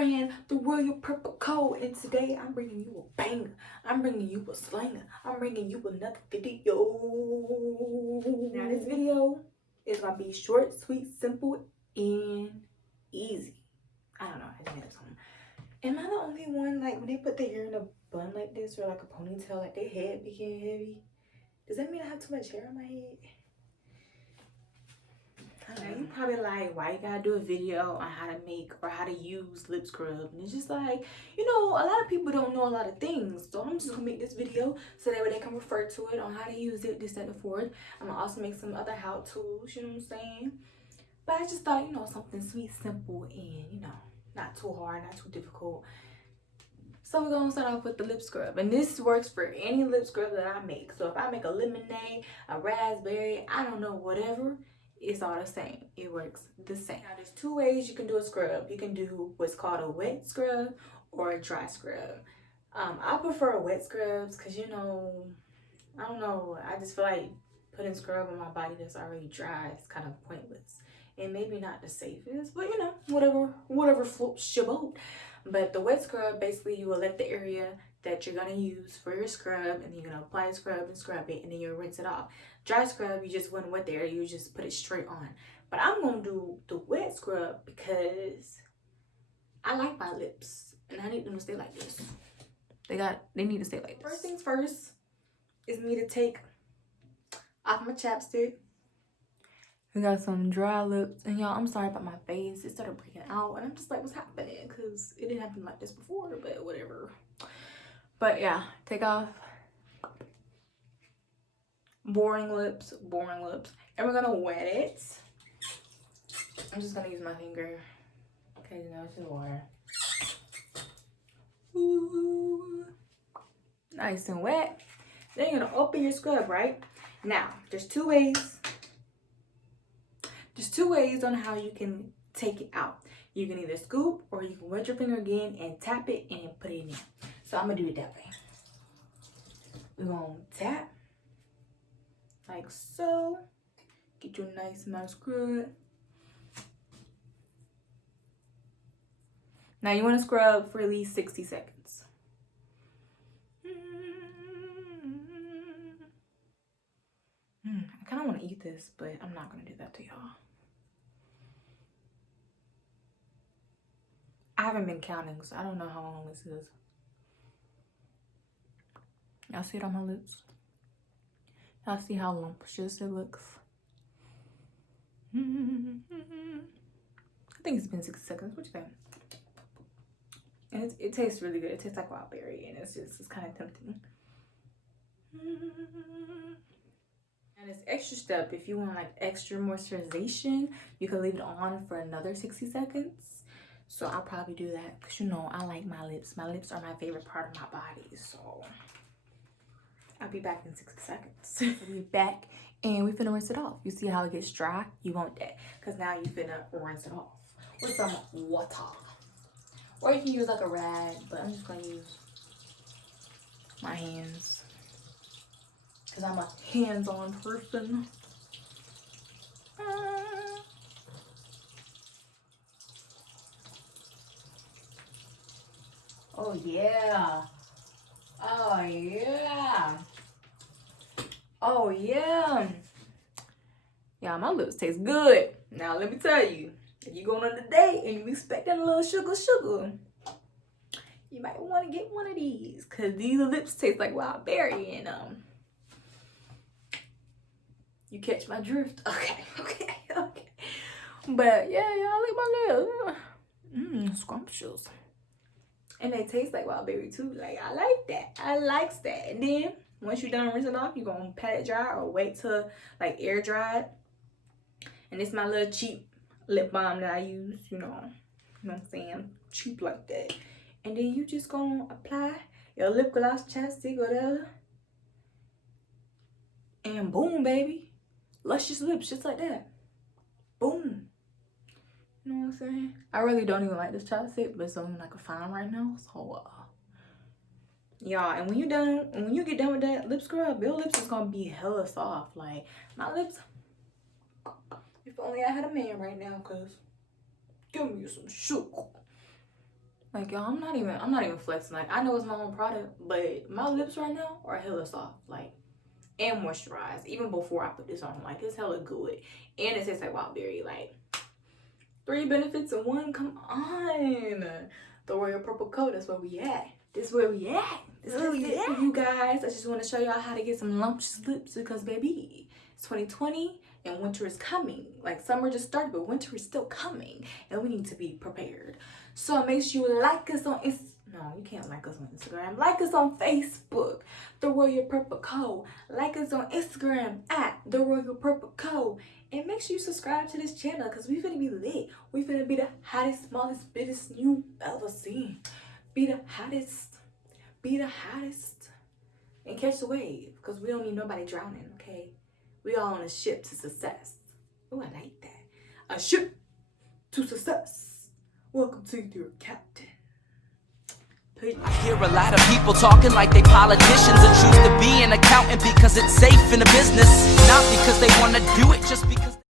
brand, the Royal Purple Co. And today I'm bringing you a banger. I'm bringing you a slanger. I'm bringing you another video. Now this video is gonna be short, sweet, simple, and easy. I don't know. I just made up something. Am I the only one, like, when they put their hair in a bun like this or like a ponytail, like their head became heavy? Does that mean I have too much hair on my head? Now you probably like, why you gotta do a video on how to make or how to use lip scrub? And it's just like, you know, a lot of people don't know a lot of things. So I'm just gonna make this video so that way they can refer to it on how to use it, this, that, and the fourth. I'm gonna also make some other how-tos, you know what I'm saying? But I just thought, you know, something sweet, simple, and, you know, not too hard, not too difficult. So we're gonna start off with the lip scrub, and this works for any lip scrub that I make. So if I make a lemonade, a raspberry, I don't know, whatever, it's all the same. It works the same. Now there's two ways you can do a scrub. You can do what's called a wet scrub or a dry scrub. I prefer wet scrubs because, you know, I don't know, I just feel like putting scrub on my body that's already dry is kind of pointless. And maybe not the safest, but you know, whatever floats your boat. But the wet scrub, basically you will let the area that you're gonna use for your scrub, and then you're gonna apply the scrub and scrub it, and then you'll rinse it off. Dry scrub, you just wouldn't wet the area, you just put it straight on. But I'm gonna do the wet scrub because I like my lips and I need them to stay like this. They need to stay like this. First things first is me to take off my chapstick. We got some dry lips, and y'all, I'm sorry about my face. It started breaking out, and I'm just like, what's happening? Because it didn't happen like this before, but whatever. But yeah, take off. Boring lips, and we're gonna wet it. I'm just gonna use my finger, because you know it's just water. Ooh. Nice and wet. Then you're gonna open your scrub, right? Now, there's two ways. There's two ways on how you can take it out. You can either scoop or you can wet your finger again and tap it and put it in. So I'm gonna do it that way. We're gonna tap like so. Get you a nice amount of scrub. Now you want to scrub for at least 60 seconds. I kind of want to eat this, but I'm not gonna do that to y'all. I haven't been counting, so I don't know how long this is. Y'all see it on my lips? Y'all see how lumptious it looks? I think it's been 6 seconds. What you think? And it tastes really good. It tastes like wild berry, and it's kind of tempting. And this extra step, if you want like extra moisturization, you can leave it on for another 60 seconds. So I'll probably do that because, you know, I like my lips. My lips are my favorite part of my body. So I'll be back in 60 seconds. We'll be back and we finna rinse it off. You see how it gets dry? You want that because now you finna rinse it off with some water. Or you can use like a rag, but I'm just gonna use my hands because I'm a hands-on person. Oh yeah. Oh yeah. Oh yeah. Yeah, my lips taste good. Now let me tell you, if you're going on a date and you expecting a little sugar, you might want to get one of these because these lips taste like wild berry, and you catch my drift. Okay. But yeah, y'all like my lips. Scrumptious. And they taste like wild berry too. Like, I like that. I likes that. And then once you're done rinsing off, you're gonna pat it dry or wait till like air dried. And this is my little cheap lip balm that I use, you know what I'm saying? Cheap like that. And then you just gonna apply your lip gloss, chapstick, whatever. And boom, baby. Luscious lips, just like that. Boom. You know what I'm saying? I really don't even like this chapstick, but it's the only one I can find right now. So, y'all, and when you get done with that lip scrub, your lips is gonna be hella soft. Like, my lips, if only I had a man right now, cause give me some sugar. Like, y'all, I'm not even flexing. Like, I know it's my own product, but my lips right now are hella soft. Like, and moisturized. Even before I put this on, like, it's hella good. And it tastes like wild berry. Like, 3 benefits in 1. Come on. The Royal Purple Co. That's where we at. This is where we at. This is where we at. For you guys, I just want to show y'all how to get some lumptious lips because, baby, it's 2020 and winter is coming. Like, summer just started, but winter is still coming. And we need to be prepared. So make sure you like us on Instagram. No, you can't like us on Instagram. Like us on Facebook, The Royal Purple Co. Like us on Instagram at The Royal Purple Co. And make sure you subscribe to this channel because we finna be lit. We finna be the hottest, smallest, biggest you ever seen. Be the hottest. Be the hottest. And catch the wave because we don't need nobody drowning, okay? We all on a ship to success. Oh, I like that. A ship to success. Welcome to your captain. I hear a lot of people talking like they politicians and choose to be an accountant because it's safe in the business, not because they want to do it, just because